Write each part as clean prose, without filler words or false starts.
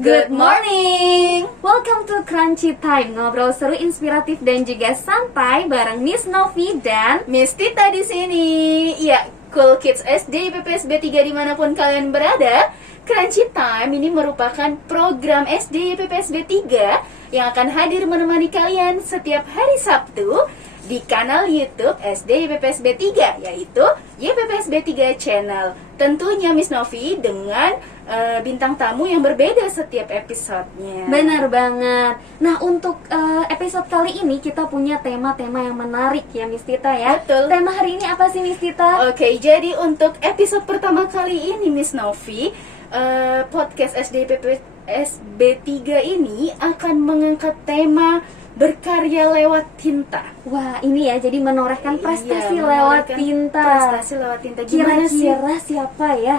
Good morning! Welcome to Crunchy Time, ngobrol seru, inspiratif dan juga santai bareng Miss Novi dan Miss Tita di sini. Ya, Cool Kids SD IPPSB 3 dimanapun kalian berada. Crunchy Time ini merupakan program SD IPPSB 3 yang akan hadir menemani kalian setiap hari Sabtu di kanal YouTube SD YPPSB 3, yaitu YPPSB 3 Channel. Tentunya Miss Novi dengan bintang tamu yang berbeda setiap episodenya. Benar banget. Nah, untuk episode kali ini kita punya tema-tema yang menarik ya Miss Tita ya. Betul. Tema hari ini apa sih Miss Tita? Oke, jadi untuk episode pertama kali ini Miss Novi, podcast SD YPPSB 3 ini akan mengangkat tema berkarya lewat tinta. Wah, ini ya, jadi menorehkan prestasi Iya, lewat menorehkan tinta. Prestasi lewat tinta. Gimana sih? Kira-kira siapa ya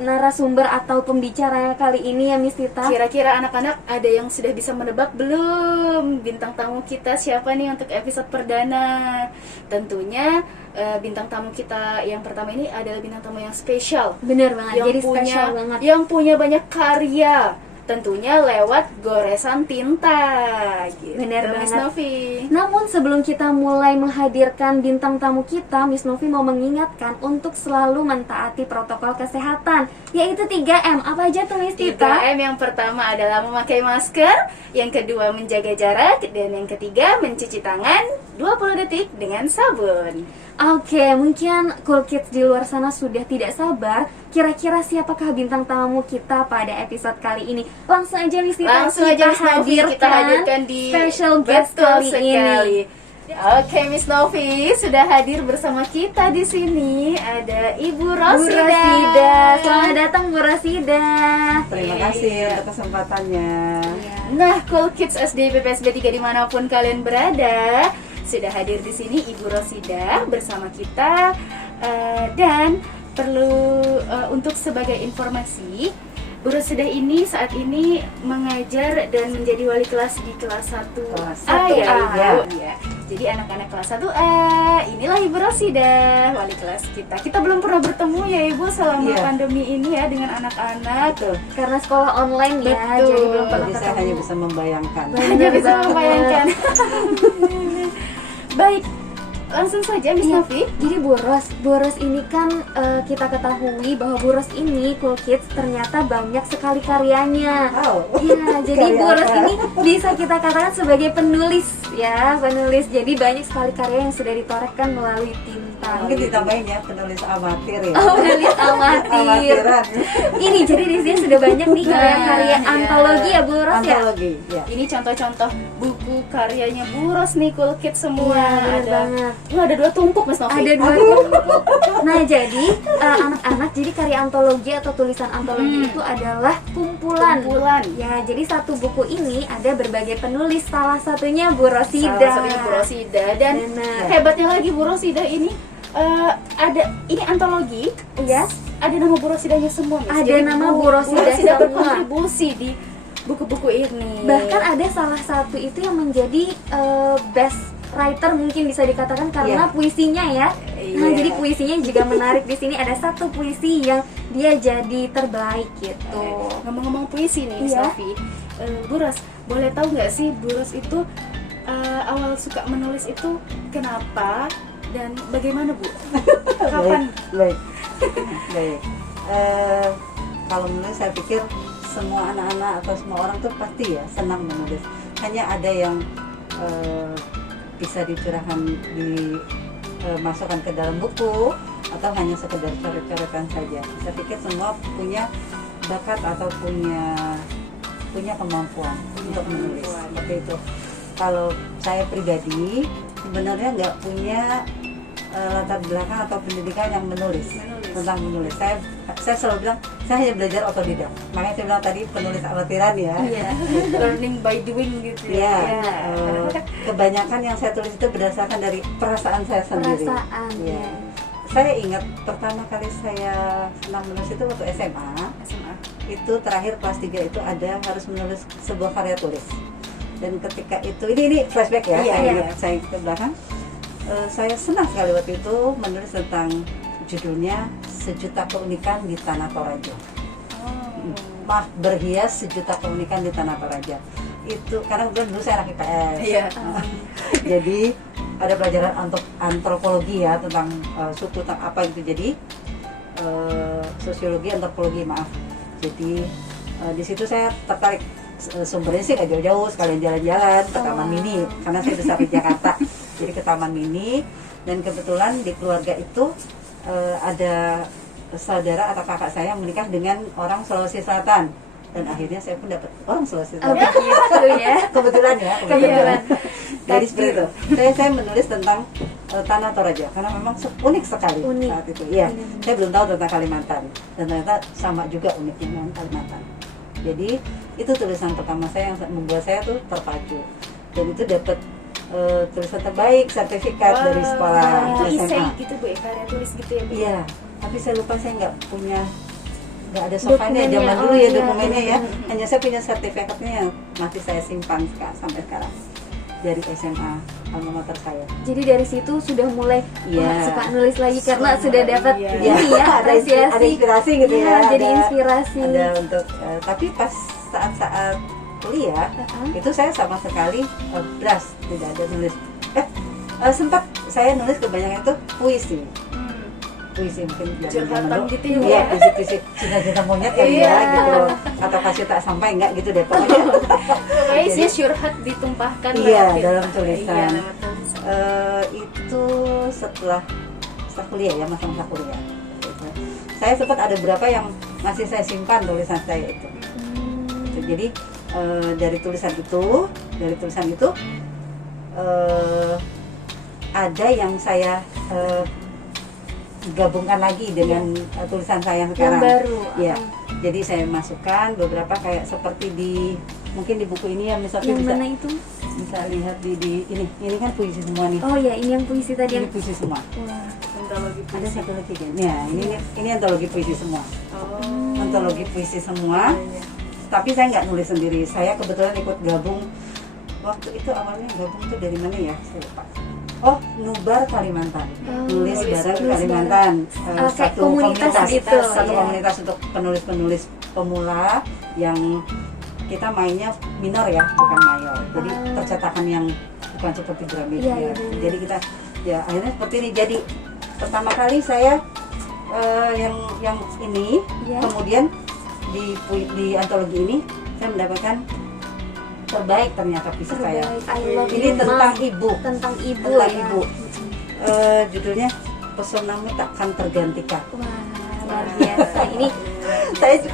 narasumber atau pembicara kali ini ya Miss Tita? Kira-kira anak-anak ada yang sudah bisa menebak belum bintang tamu kita siapa nih untuk episode perdana? Tentunya bintang tamu kita yang pertama ini adalah bintang tamu yang spesial. Bener banget, Yang jadi punya spesial banget. yang punya banyak karya. Tentunya lewat goresan tinta gitu. Bener Miss banget. Novi. Namun sebelum kita mulai menghadirkan bintang tamu kita, Miss Novi mau mengingatkan untuk selalu mentaati protokol kesehatan, yaitu 3M. Apa aja tuh Miss Tita? 3M yang pertama adalah memakai masker, yang kedua menjaga jarak, dan yang ketiga mencuci tangan 20 detik dengan sabun. Oke, mungkin Cool Kids di luar sana sudah tidak sabar. Kira-kira siapakah bintang tamu kita pada episode kali ini? Langsung aja Miss Tita, Langsung aja Miss Novi, kita hadirkan di special guest betul kali sekali. ini. Oke, Miss Novi sudah hadir bersama kita di sini. Ada Ibu Bu Rosida. Rosida, selamat datang Bu Rosida. Terima kasih untuk kesempatannya. Nah, Cool Kids SD PPSB 3 dimanapun kalian berada, sudah hadir di sini Ibu Rosida bersama kita. Dan perlu untuk sebagai informasi, Bu Rosida ini saat ini mengajar dan menjadi wali kelas di kelas 1A Kelas ya, 1A, Ibu. Ya. Jadi anak-anak kelas 1A, inilah Ibu Rosida, wali kelas kita. Kita belum pernah bertemu ya Ibu selama Iya. pandemi ini ya dengan anak-anak. Betul. Karena sekolah online ya, Betul. jadi belum pernah Jadi saya ketemu. hanya bisa membayangkan. Hanya bisa banget. membayangkan. Baik, langsung saja Miss Iya. Novi. Jadi Bu Ros ini kan kita ketahui bahwa Bu Ros ini Cool Kids ternyata banyak sekali karyanya. Oh. Iya, jadi Karya Bu Ros apa? ini bisa kita katakan sebagai penulis ya, penulis. Jadi banyak sekali karya yang sudah ditorehkan melalui tinta. Mungkin ditambahin ya penulis amatir ya. Oh, penulis amatir. Amatiran. Ini jadi di sini sudah banyak nih karya-karya Nah, antologi ya Bu Ros ya. Antologi, ya. Ini contoh-contoh buku karyanya Bu Ros nih, Cool Kids semua. Iya, benar ada, banget. ada 2 tumpuk Mas Novi. Ada 2 tumpuk. Nah, jadi anak-anak, jadi karya antologi atau tulisan antologi itu adalah kumpulan. Ya, jadi satu buku ini ada berbagai penulis, salah satunya Bu Rosida. Salah satunya Bu Rosida. Dan Benar. hebatnya lagi Bu Rosida ini ini antologi. Iya. Ada nama Bu Rosidanya semua, Miss. Ada Jadi nama Bu Rosida semua. berkontribusi di buku-buku ini. Bahkan ada salah satu itu yang menjadi best writer mungkin bisa dikatakan karena Iya. puisinya ya. Nah, Iya. jadi puisinya juga menarik di sini. Ada satu puisi yang dia jadi terbaik gitu. Ngomong-ngomong puisi nih, Miss Iya. Novi, Bu Ros, boleh tahu nggak sih Bu Ros itu awal suka menulis itu kenapa dan bagaimana Bu? Kapan? Baik. Baik. Kalau menulis saya pikir semua anak-anak atau semua orang tuh pasti ya senang menulis. Hanya ada yang bisa dicurahkan dimasukkan ke dalam buku atau hanya sekedar coret-coretan saja. Saya pikir semua punya bakat atau punya kemampuan untuk menulis seperti itu. Kalau saya pribadi sebenarnya nggak punya latar belakang atau pendidikan yang menulis. Tentang menulis. Saya selalu bilang saya hanya belajar otodidak. Makanya saya bilang tadi penulis amatiran ya. Iya. Learning by doing gitu Ya, ya. kebanyakan yang saya tulis itu berdasarkan dari perasaan saya sendiri. Perasaan. Ya. Saya ingat pertama kali saya senang menulis itu waktu SMA. SMA. Itu terakhir kelas 3 itu ada harus menulis sebuah karya tulis. Dan ketika itu ini flashback ya. Iya, Saya iya. ingat saya ke belakang. Saya senang sekali waktu itu menulis tentang judulnya Sejuta Keunikan di Tanah Torajo. Maaf, berhias sejuta keunikan di Tanah Toraja. Itu karena dulu saya anak IPS. Iya. Jadi ada pelajaran antropologi ya tentang suku, tentang apa itu. Jadi sosiologi, antropologi, maaf. Jadi di situ saya tertarik. Sumbernya sih gak jauh-jauh, sekalian jalan-jalan ke Taman Mini karena saya besar di Jakarta. Jadi ke Taman Mini, dan kebetulan di keluarga itu ada saudara atau kakak saya yang menikah dengan orang Sulawesi Selatan, dan akhirnya saya pun dapat orang Sulawesi Selatan. Begitu ya. Kebetulan ya, Kebetulan. Dari seperti itu saya menulis tentang Tanah Toraja karena memang unik sekali Unik. saat itu. Iya, saya belum tahu tentang Kalimantan, dan ternyata sama juga uniknya dengan Kalimantan. Jadi itu tulisan pertama saya yang membuat saya tuh terpacu, dan itu dapat tulisan terbaik sertifikat dari sekolah Itu SMA. essay gitu Bu, karya tulis gitu ya Bu? Iya, tapi saya lupa, saya nggak ada softwarenya Dokumennya, zaman dulu oh ya, iya. dokumennya ya. Hanya saya punya sertifikatnya yang masih saya simpan sampai sekarang dari SMA alma mater saya. Jadi dari situ sudah mulai Iya. suka nulis lagi karena sudah dapat Iya. ini ya ada apresiasi. inspirasi gitu Iya, ya. jadi ada- inspirasi. Ada untuk tapi pas saat kuliah itu saya sama sekali beras tidak ada nulis. Sempat saya nulis kebanyakan itu puisi. Puisi mungkin Curhatan dulu. gitu ya, Bu, Iya, ya? puisi-puisi cinta-cinta monyet kali Iya. ya gitu, atau kasih tak sampai enggak gitu deh pokoknya. Pokoknya Jadi- isinya syurhat ditumpahkan Iya, lewat dalam film. tulisan. Iya, lewat tulisan. Itu setelah kuliah ya, masa-masa kuliah. Saya sempat ada beberapa yang masih saya simpan tulisan saya itu. Jadi dari tulisan itu ada yang saya gabungkan lagi dengan tulisan saya yang sekarang. Yang baru. Ya, jadi saya masukkan beberapa kayak seperti mungkin di buku ini ya, misalnya Yang bisa mana itu? lihat di ini kan puisi semua nih. Oh ya, ini yang puisi tadi Ini yang puisi semua. wah. Antologi Ada puisi. satu lagi kan? Ya, ini antologi puisi semua. Oh. Antologi puisi semua. Iya. Tapi saya nggak nulis sendiri. Saya kebetulan ikut gabung. Waktu itu awalnya gabung tuh dari mana ya? Saya lupa. Oh, Nubar Kalimantan. Nulis bareng nulis Kalimantan. kayak komunitas gitu, Satu ya. komunitas untuk penulis-penulis pemula yang kita mainnya minor ya, bukan mayor. Jadi percetakan yang bukan seperti Gramedia. Iya, iya, iya. Jadi kita ya akhirnya seperti ini. Jadi pertama kali saya yang ini, Iya. kemudian di antologi ini saya mendapatkan terbaik ternyata puisi saya. Terbaik, I love Ini you, tentang Mom. ibu. Tentang ibu Tentang ya. ibu. Judulnya Pesonamu Takkan Tergantikan. Wah, luar biasa. Ini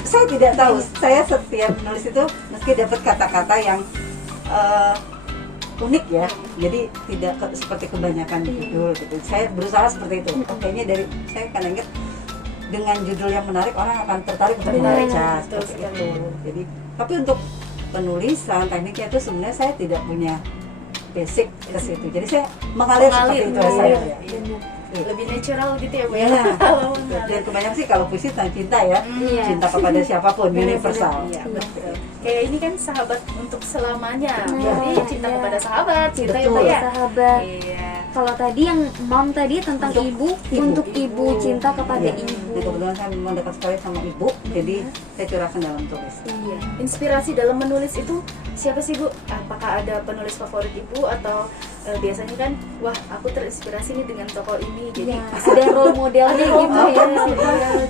Saya tidak tahu. Saya setiap menulis itu meski dapat kata-kata yang unik ya. Jadi tidak seperti kebanyakan judul gitu. Saya berusaha seperti itu. Kayaknya dari saya kadang ingat dengan judul yang menarik orang akan tertarik untuk Benar, membaca betul seperti sekali. itu. Jadi tapi untuk penulisan tekniknya itu sebenarnya saya tidak punya basic ke situ. Jadi saya mengalir seperti itu mengalir. saya. Iya. Iya. Lebih natural gitu ya Bu ya. Iya. Kalau Dan mengalir. kebanyakan sih kalau puisi tentang cinta ya, Iya. cinta kepada siapapun, Benar, universal. Iya, Iya. betul. Kayak ini kan sahabat untuk selamanya. Nah, Berarti cinta iya. kepada sahabat, cinta ya Bu Betul. ya. sahabat. Iya. Kalau tadi yang mom tadi tentang Untuk ibu, ibu. untuk ibu, cinta kepada Iya. ibu. Jadi kebetulan saya memang dekat sekali sama ibu, jadi saya curahkan dalam tulis. Iya. Inspirasi dalam menulis itu siapa sih Bu? Apakah ada penulis favorit Ibu atau biasanya kan wah aku terinspirasi nih dengan tokoh ini jadi Iya, ada role modelnya Ada role gitu ya. model.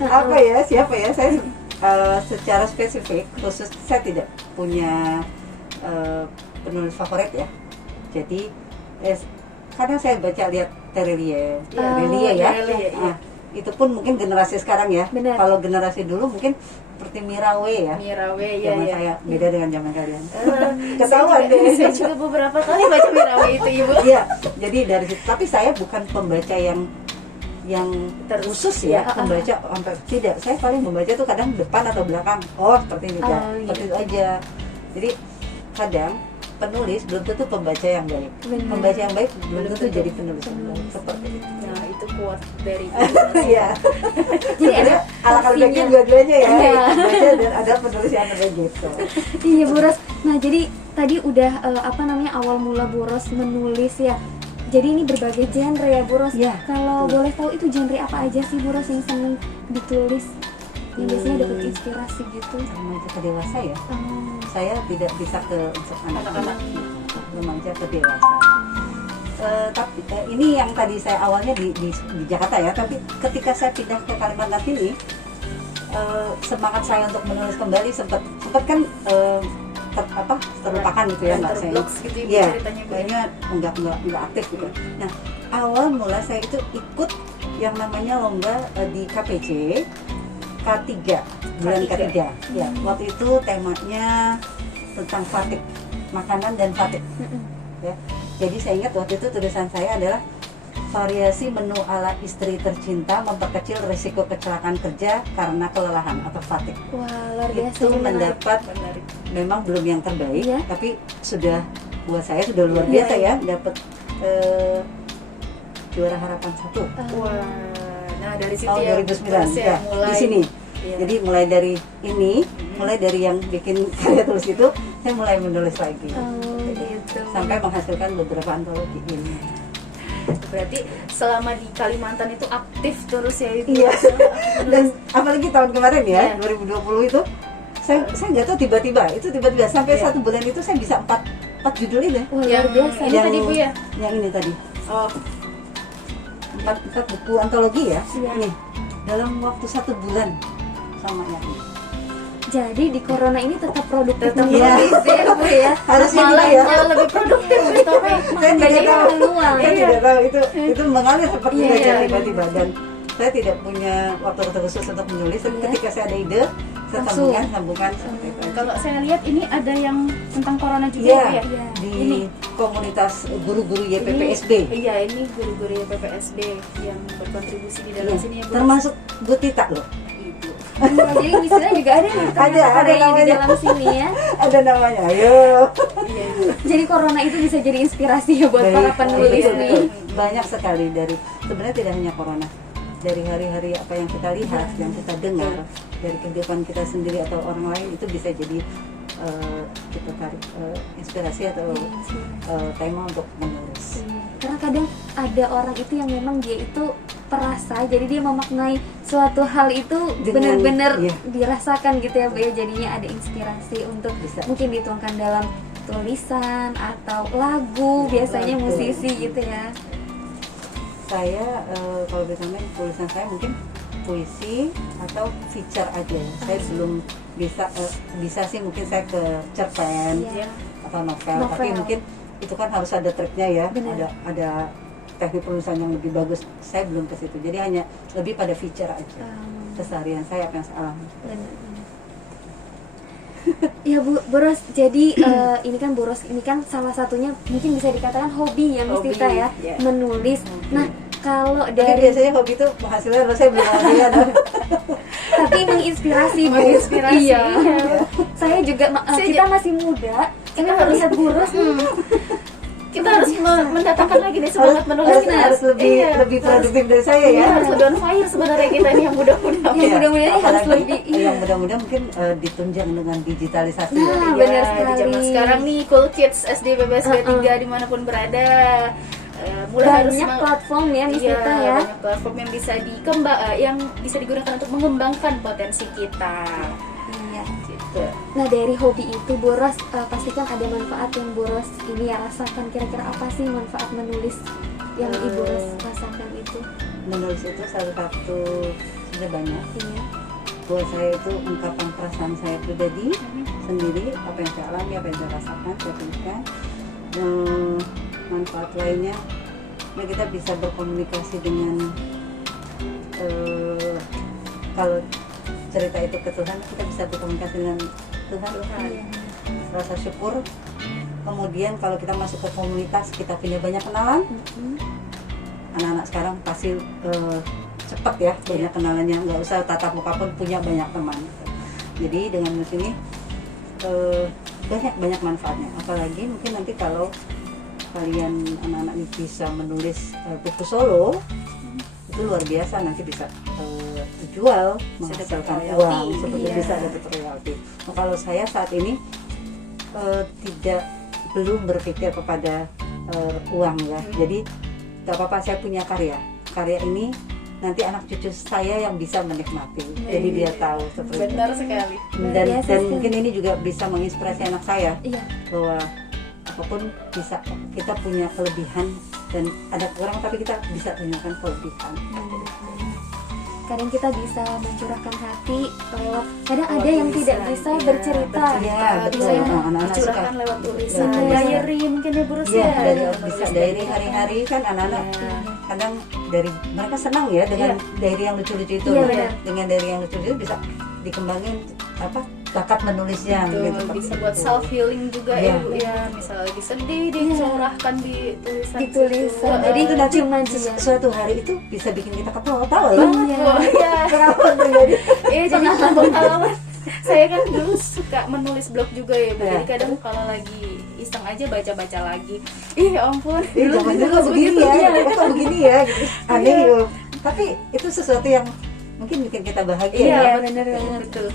Apa ya, siapa ya? Saya secara spesifik khusus saya tidak punya penulis favorit ya. Jadi kadang saya baca lihat Terelie, Terelie ya. Terelie, iya. Nah, itu pun mungkin generasi sekarang ya. Benar. Kalau generasi dulu mungkin seperti Mirawe ya. Mirawe ya Zaman ya. saya beda dengan zaman kalian. Ketahuan deh. saya juga beberapa kali baca Mirawe itu Ibu. Iya, jadi dari situ. Tapi saya bukan pembaca yang khusus ya, pembaca sampai tidak. Saya paling membaca tuh kadang depan atau belakang. Oh, seperti ini Oh, seperti itu aja. Jadi kadang penulis belum tentu pembaca yang baik. Benar. Pembaca yang baik belum tentu jadi penulis yang baik. Seperti itu. Nah, itu quote dari Iya. Jadi ada Ala kalau baiknya porsinya. dua-duanya ya. Iya. Pembaca dan ada penulis yang baik gitu. Iya Bu Ros. Nah jadi tadi udah awal mula Bu Ros menulis ya. Jadi ini berbagai genre ya Bu Ros. Iya, Kalau betul. boleh tahu itu genre apa aja sih Bu Ros yang seneng ditulis? yang biasanya dapat inspirasi gitu? Remaja ke dewasa ya. Oh. Saya tidak bisa ke untuk anak-anak, remaja ke dewasa. Tapi ini yang tadi saya awalnya di Jakarta ya, tapi ketika saya pindah ke Kalimantan ini, semangat saya untuk menulis kembali sempat kan terlupakan gitu ya, nggak saya Terblok gitu ya, ceritanya Bu. kayaknya nggak aktif gitu. Nah, awal mula saya itu ikut yang namanya lomba di KPC K3 bulan K3. ketiga. Ya, waktu itu temanya tentang fatik, makanan dan fatik. Ya, jadi saya ingat waktu itu tulisan saya adalah variasi menu ala istri tercinta memperkecil risiko kecelakaan kerja karena kelelahan atau fatik. Wah, luar biasa. Itu ini menarik. mendapat Menarik. memang belum yang terbaik, Iya. tapi sudah buat saya sudah luar Iya, biasa ya, dapat juara harapan 1 Wah, nah dari situ tahun ya 2009 terus ya, mulai di sini. Iya. Jadi mulai dari ini, mulai dari yang bikin karya tulis itu, saya mulai menulis lagi. Oh, gitu. Sampai menghasilkan beberapa antologi ini. berarti selama di Kalimantan itu aktif terus ya Ibu. Iya. Dan apalagi tahun kemarin ya, Iya. 2020 itu, saya nggak tahu tiba-tiba sampai Iya. 1 bulan itu saya bisa 4 judul ini. Wah, luar Yang biasa. ini tadi Bu ya. Yang ini tadi. Oh, 4 buku antologi ya. Iya. Ini dalam waktu 1 bulan sama yang ini. Jadi di corona ini tetap produktif Tetap menulis produktif. ya Bu ya. Harusnya malah gitu ya. jauh lebih produktif Bu tapi Saya tidak tahu. peluang. Saya tidak tahu itu mengalir seperti Iya, saja iya. tiba-tiba, dan saya tidak punya waktu khusus untuk menulis. Iya. Ketika saya ada ide, saya Langsung. sambungkan seperti itu. kalau saya lihat ini ada yang tentang corona juga Iya, Bu ya. Iya. di Ini. komunitas guru-guru YPPSB. Iya, ini guru-guru PPSB yang berkontribusi di dalam Iya, sini ya Bu. termasuk Bu Tita loh. Ibu. Iya, jadi misalnya juga ada nih ternyata Ada karyanya di namanya. dalam sini ya. Ada namanya. Ayo. Iya, Ibu. Jadi corona itu bisa jadi inspirasi ya buat para Dari- penulis betul, nih. betul. Banyak sekali dari, sebenarnya tidak hanya corona, dari hari-hari apa yang kita lihat, yang kita dengar, dari kehidupan kita sendiri atau orang lain, itu bisa jadi kita tarik inspirasi atau tema untuk menulis. Karena kadang ada orang itu yang memang dia itu perasa, jadi dia memaknai suatu hal itu Dengan- benar-benar iya. dirasakan gitu ya Bu ya. Jadinya ada inspirasi untuk Bisa. mungkin dituangkan dalam tulisan atau lagu, biasanya Betul. musisi gitu ya. Saya kalau biasanya tulisan saya mungkin puisi atau feature aja. Saya belum bisa sih, mungkin saya ke cerpen Iya. atau novel, Novel. tapi mungkin itu kan harus ada triknya ya. Benar. Ada teknik penulisan yang lebih bagus. Saya belum ke situ, jadi hanya lebih pada feature aja, keseharian saya, apa yang saya alami. Benar. Ya Bu Ros, jadi ini kan Bu Ros ini kan salah satunya mungkin bisa dikatakan hobi ya Miss Hobi, Tita ya, ya. menulis. Nah kalau Tapi dari biasanya hobi itu penghasilan, kalau saya belum ada ya. tapi menginspirasi Bu. Menginspirasi, Iya. iya. Saya juga Saya kita masih muda, kita harus- melihat Bu Ros Kita harus mendatangkan lagi nih semangat menulis kita. harus Iya. lebih produktif dari saya Iya, ya. harus lebih on fire sebenarnya kita nih yang muda-muda. yang Iya, mudah-mudahan harus apalagi lebih yang mudah-mudahan mungkin ditunjang dengan digitalisasi. Nah, ya. benar Iya, sekali. di zaman sekarang nih Cool Kids SD PPSB 3 dimanapun berada, mulai harus banyak platform ya Miss Iya, Tita ya. banyak platform yang bisa yang bisa digunakan untuk mengembangkan potensi kita. Iya. Gitu. Nah dari hobi itu Bu Ros pastikan ada manfaat yang Bu Ros ini ya rasakan. Kira-kira apa sih manfaat menulis yang Ibu Ros rasakan itu? Menulis itu salah satu, sudah banyak. Iya. Buat saya itu ungkapan perasaan saya pribadi sendiri, apa yang saya alami, apa yang saya rasakan, saya tuliskan. Manfaat lainnya, ya kita bisa berkomunikasi dengan kalau cerita itu ke Tuhan, kita bisa berkomunikasi dengan Tuhan. Iya. Rasa syukur. Kemudian kalau kita masuk ke komunitas, kita punya banyak kenalan. Anak-anak sekarang pasti cepat ya banyak kenalannya, nggak usah tatap muka pun punya banyak teman. Jadi dengan menulis ini banyak manfaatnya. Apalagi mungkin nanti kalau kalian anak-anak ini bisa menulis buku solo, itu luar biasa, nanti bisa dijual, Bisa menghasilkan dapat uang, royalti. seperti Iya. bisa dapat royalti. Nah, kalau saya saat ini belum berpikir kepada uang ya. Jadi gak apa-apa, saya punya karya ini nanti anak cucu saya yang bisa menikmati. Jadi dia tahu seperti itu. Benar sekali. Luar biasa Dan sekali. mungkin ini juga bisa menginspirasi anak saya Iya. bahwa apapun bisa, kita punya kelebihan dan ada kekurangan, tapi kita bisa gunakan kelebihan. Kadang kita bisa mencurahkan hati lewat, kadang ada Lewat yang tidak tulisan, bisa iya, bercerita. Iya, betul. Bisa yang Anak-anak dicurahkan suka. lewat tulisan, Iya. diary mungkin ya Bro Iya, dari Menulis bisa diary hari-hari kan anak-anak Iya. kadang dari mereka senang ya dengan diary yang lucu-lucu itu. Iya, Nah, benar. dengan diary yang lucu-lucu bisa dikembangin apa bakat menulisnya Betul, gitu. bisa buat self healing juga Iya. ya Bu ya. Misalnya lagi sedih dicurahkan di tulisan. Di tulisan. situ. Jadi Itu nanti cuma dia. suatu hari itu bisa bikin kita ketawa-tawa loh. banget Bu. Iya. Pengalaman pribadi. Iya, jadi pengalaman. Saya kan dulu suka menulis blog juga ya Bu. Iya. Jadi kadang kalau lagi iseng aja baca-baca lagi. Ih, ya ampun. Zaman dulu kok begini begitu. ya, Iya. kok begini ya gitu. Aneh Iya. gitu. Tapi itu sesuatu yang mungkin bikin kita bahagia Iya, ya. benar banget. betul.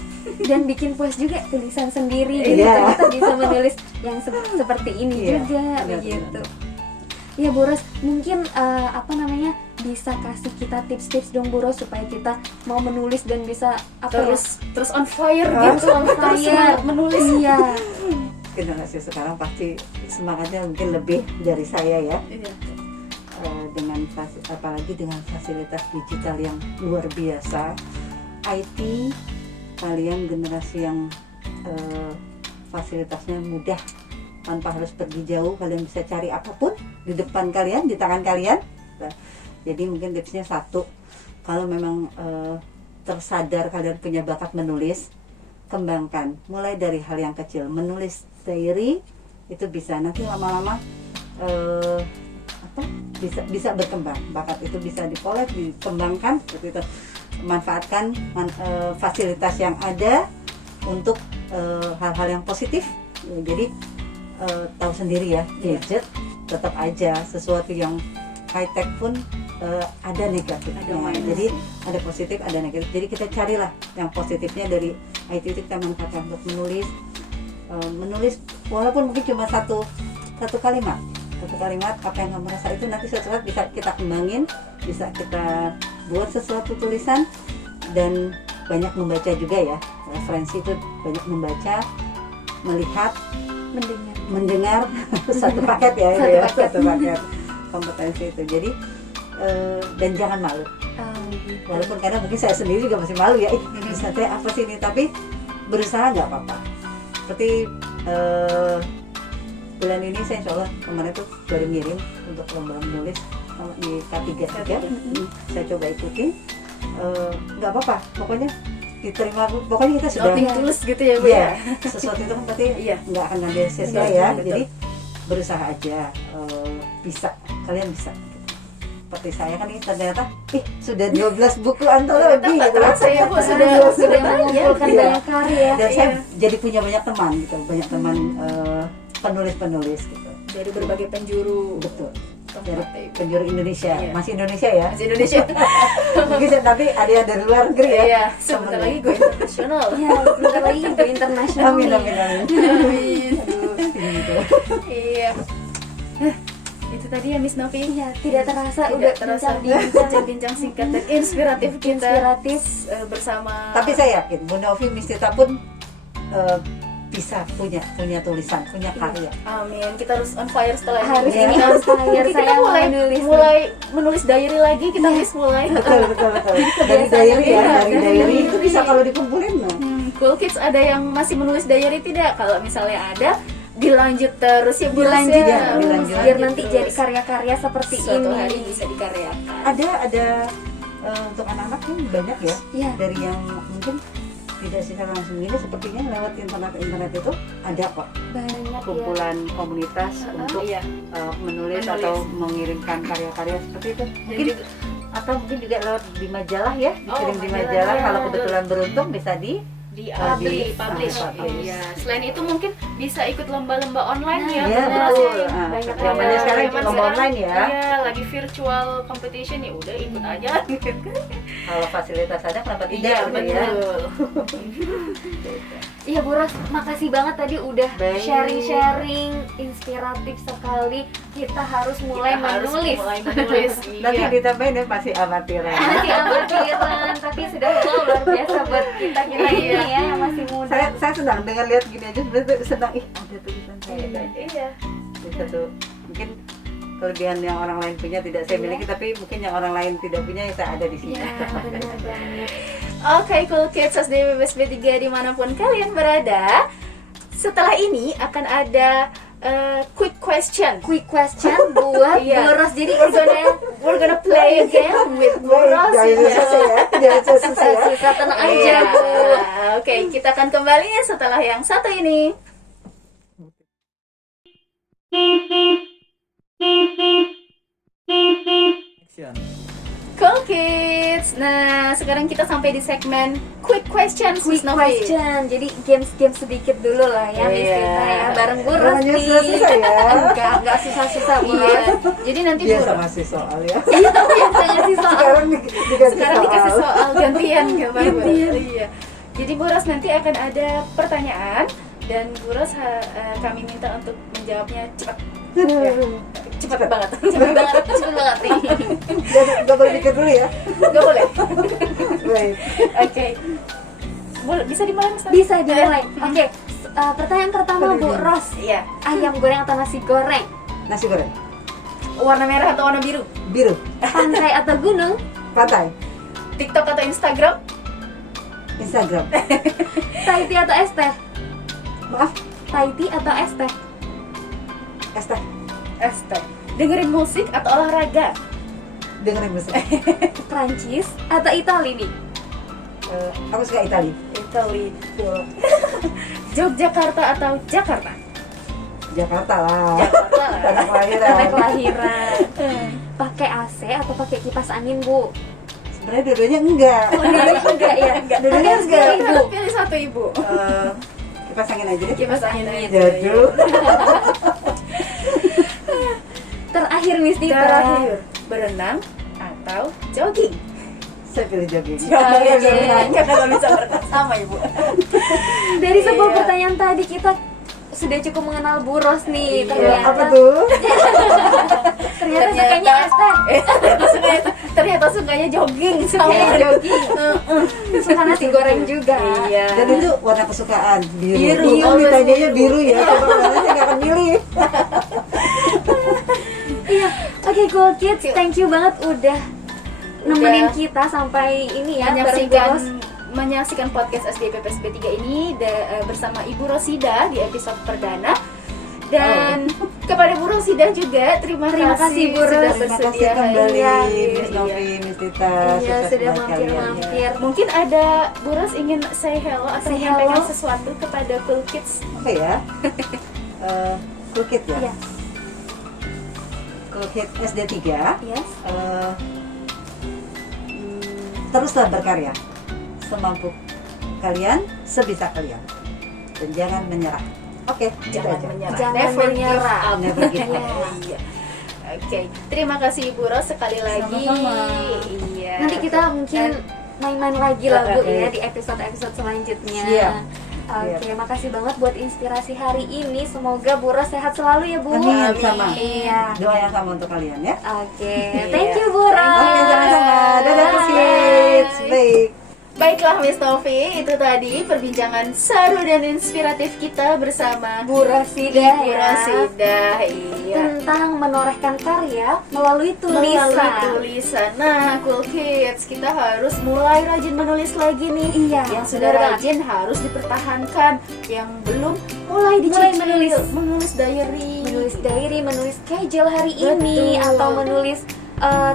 Dan bikin puas juga tulisan sendiri. Iya. Jadi ternyata bisa menulis yang seperti ini Iya, juga benar, begitu. Ya Bu Ros, mungkin bisa kasih kita tips-tips dong Bu Ros supaya kita mau menulis dan bisa Terus on fire Terus gitu. on Terus fire. semangat menulis. Iya. Generasi sekarang pasti semangatnya mungkin lebih dari saya ya. Iya. Apalagi dengan fasilitas digital yang luar biasa. IT, kalian generasi yang fasilitasnya mudah, tanpa harus pergi jauh, kalian bisa cari apapun di depan kalian, di tangan kalian. Nah, jadi mungkin tipsnya satu, kalau memang tersadar kalian punya bakat menulis, kembangkan, mulai dari hal yang kecil. Menulis diary itu bisa nanti lama-lama bisa berkembang, bakat itu bisa dikolek, dikembangkan seperti itu. Manfaatkan fasilitas yang ada untuk hal-hal yang positif. Jadi tahu sendiri ya, gadget tetap aja sesuatu yang high tech pun ada negatifnya. Ada minus. Jadi ada positif, ada negatif. Jadi kita carilah yang positifnya dari IT itu, kita manfaatkan untuk menulis. Menulis walaupun mungkin cuma satu kalimat apa yang kamu rasa, itu nanti suatu saat bisa kita kembangin, bisa kita buat sesuatu tulisan. Dan banyak membaca juga ya, referensi itu banyak membaca, melihat, mendengar satu paket ya, itu ya, satu paket kompetensi itu. Jadi dan jangan malu, walaupun kadang mungkin saya sendiri juga masih malu ya, bisa teh apa sih ini, tapi berusaha nggak apa-apa. Seperti bulan ini saya insya Allah kemarin tuh baru ngirim untuk lomba menulis di K3, saya coba ikutin. Nggak apa-apa, pokoknya diterima, pokoknya kita sudah Nothing tulus gitu ya Bu ya, ya. sesuatu itu kan pasti Iya. nggak akan ngambil sia-sia Betul, ya. betul. Jadi berusaha aja, bisa, kalian bisa. Seperti saya kan ini ternyata sudah 12 buku antologi Nggak gitu. terasa ya Bu, sudah mengumpulkan Iya. banyak karya. Dan Iya. saya jadi punya banyak teman gitu, banyak teman penulis-penulis gitu. dari berbagai penjuru Betul. Dari tempat ya, Bu. penjuru Indonesia, Iya. masih Indonesia ya. Masih Indonesia. Mungkin nanti ada yang dari luar negeri ya. Iya, sebentar lagi gue internasional. Iya, sebentar lagi go internasional. Amin, nih. amin, amin. Amin. Aduh, gitu. Iya. Itu tadi ya Miss Novi. Iya, tidak terasa Tidak udah terasa bincang-bincang singkat dan inspiratif kita inspiratif. bersama. Tapi saya yakin Bu Novi Mistita pun bisa punya tulisan, punya karya. Amin. Kita harus on fire setelah Harus ini. ini harus fire. Kita Saya mulai menulis. mulai menulis diary lagi. Kita harus mulai. Betul. Dari diary ya, dari diary itu bisa kalau dikumpulin loh. Cool Kids, ada yang masih menulis diary tidak? Kalau misalnya ada, dilanjut terus ya Bu Ros, Dilanjut ya, dilanjut. biar nanti terus. jadi karya-karya seperti Suatu ini. hari bisa dikaryakan. Ada untuk anak-anak kan banyak ya, Iya. dari yang mungkin tidak secara langsung ini, sepertinya lewat internet itu ada kok Banyak kumpulan komunitas untuk Iya. menulis Menulis. atau mengirimkan karya-karya seperti itu. Dan Mungkin juga atau mungkin juga lewat di majalah ya, dikirim di majalah, majalah. ya, Kalau betul. kebetulan beruntung bisa di publish. publish. Iya. Selain itu mungkin bisa ikut lomba-lomba online ya. Iya, benar betul. sih. Ah, banyak zamannya sekarang Zaman lomba online ya. Iya, lagi virtual competition ya udah ikut aja gitu. Kalau fasilitas ada kenapa tidak? Iya gitu ya? betul. Iya Bu Ros, makasih banget tadi udah Baik. sharing-sharing inspiratif sekali. Kita harus mulai Kita harus menulis. mulai menulis. Nanti Iya. ditambahin ya masih amatiran. Masih amatiran, tapi sudah luar biasa buat kita Iya. ini ya yang masih muda. Saya senang dengan lihat gini aja sebenarnya tuh senang ada tulisan saya. Iya. Ini satu mungkin kelebihan yang orang lain punya tidak saya miliki, tapi mungkin yang orang lain tidak punya yang saya ada di sini. Iya, benar banget. Oke, Cool Kids SD PPSB 3 dimanapun kalian berada. Setelah ini akan ada quick question. Quick question buat Iya. Bu Ros. Jadi We're gonna play a game with Bu Ros. Jangan susah ya, jangan susah ya. susah tenang aja Iya. Bu. Oke, kita akan kembali setelah yang satu ini. Cool Kids. Nah, sekarang kita sampai di segmen quick questions. Quick Miss Novi. question. Jadi games-games sedikit dulu lah ya Miss Iya. Vita ya. Bareng Bu Ros Hanya nih. susah-susah ya. Enggak susah-susah Bu Iya. Ros. Jadi nanti Bu Biasa Ros masih soal ya. Iya, biasa ngasih soal. Sekarang dikasih sekarang dikasih soal. soal gantian ya Pak Bu. Iya. Jadi Bu Ros nanti akan ada pertanyaan dan Bu Ros kami minta untuk menjawabnya cepat. Cepat banget. Cepet banget nih. Gak boleh pikir dulu ya. Gak boleh. Baik. Oke. Boleh bisa dimulai Mas? Bisa dimulai. Oke, pertanyaan pertama Bu Ros. Iya. Ayam goreng atau nasi goreng? Nasi goreng. Warna merah atau warna biru? Biru. Pantai atau gunung? Pantai. TikTok atau Instagram? Instagram. Thai tea atau es teh? Maaf. Thai tea atau es teh? Esther. Esther. Dengerin musik atau olahraga? Dengerin musik. Prancis atau Itali nih? Aku suka Itali. Italy. Yogyakarta atau Jakarta? Jakarta lah. Jakarta. Tanah kelahiran. Tanah kelahiran. Pakai AC atau pakai kipas angin Bu? Sebenarnya dua-duanya enggak. Oh, enggak ya. Dua-duanya Harus enggak. pilih, Bu. Pilih satu Ibu. Kipas angin aja deh. Kipas angin aja. Jadul. Terakhir Miss Dita. Terakhir, berenang atau jogging? Saya pilih jogging. Jogging. Karena bisa berenang sama Ibu. Dari sebuah Iya. pertanyaan tadi kita sudah cukup mengenal Bu Ros nih. Iya. Ternyata Apa tuh? ternyata sukanya es teh. Ternyata sukanya jogging sama Iya, jogging. Suka nasi goreng juga. Iya. Dan itu warna kesukaan biru. Biru. Oh, ditanyanya Biru. biru ya. Coba mana saya nggak akan milih. Iya. Oke, Cool Kids, thank you banget udah nemenin kita sampai ini ya bareng Bu Ros. menyaksikan podcast SD PPSB 3 ini bersama Ibu Rosida di episode perdana. Dan kepada Bu Rosida juga terima kasih Bu Ros. sudah Terima kasih bersedia kembali hadir. Miss Novi, Miss Dita. Iya, Sukses sudah buat kalian. mampir-mampir. Mungkin ada Bu Ros ingin say hello atau Say menyampaikan hello. sesuatu kepada Cool Kids. Apa ya? Cool Kid ya? Iya. Cool Kid SD 3. Yes. Teruslah berkarya semampu kalian, sebisa kalian, dan jangan menyerah. Oke, itu Jangan aja. menyerah. Jangan Never menyerah. give up. Never give up. Iya. Oke, terima kasih Ibu Ros sekali lagi. Sama-sama. Iya. Nanti kita mungkin main-main lagi lah Bu Oke. ya di episode-episode selanjutnya. Siap. Oke, makasih banget buat inspirasi hari ini. Semoga Bu Ros sehat selalu ya Bu. Amin, sama. Iya. Doa yang sama untuk kalian ya. Oke, thank you Bu Ros. Oke, sama-sama. Dadah Cool Kids. Baik. Baiklah Miss Novi, itu tadi perbincangan seru dan inspiratif kita bersama Bu Rosida Ibu ya. Rosida. Iya. Tentang menorehkan karya melalui tulisan. Melalui tulisan. Nah, Cool Kids, kita harus mulai rajin menulis lagi nih. Iya, Yang sudah benar banget. rajin harus dipertahankan. Yang belum mulai dicicil. Menulis diary. Menulis diary, menulis schedule hari Betul. ini, atau menulis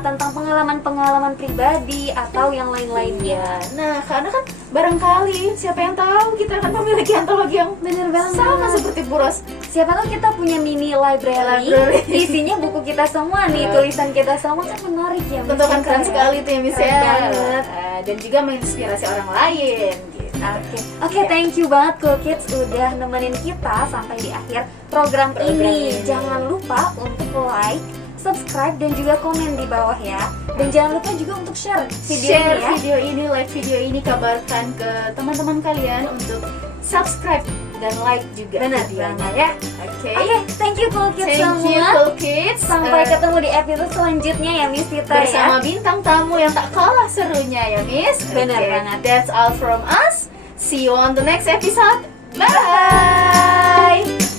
tentang pengalaman-pengalaman pribadi atau yang lain-lainnya. Nah, karena kan barangkali siapa yang tahu kita akan memiliki antologi yang Bener banget. sama seperti Bu Ros. Siapa tahu kita punya mini library, Library. isinya buku kita semua nih, tulisan kita semua, kan menarik ya. Tentu kan keren sekali tuh ya Miss Keren ya. banget. Dan juga menginspirasi orang lain gitu. Oke, thank you banget Cool Kids udah nemenin kita sampai di akhir program ini. ini. Jangan lupa untuk like, subscribe dan juga komen di bawah ya. Dan jangan lupa juga untuk share video Share ini ya. video ini, like video ini, kabarkan ke teman-teman kalian untuk subscribe dan like juga Benar videonya banget. ya. Oke. Oke, thank you Cool Kids Thank you semua. Cool Kids. Sampai Eh, ketemu di episode selanjutnya ya Miss Tita bersama ya. bintang tamu yang tak kalah serunya ya Miss. Benar Oke, banget. That's all from us. See you on the next episode. Bye.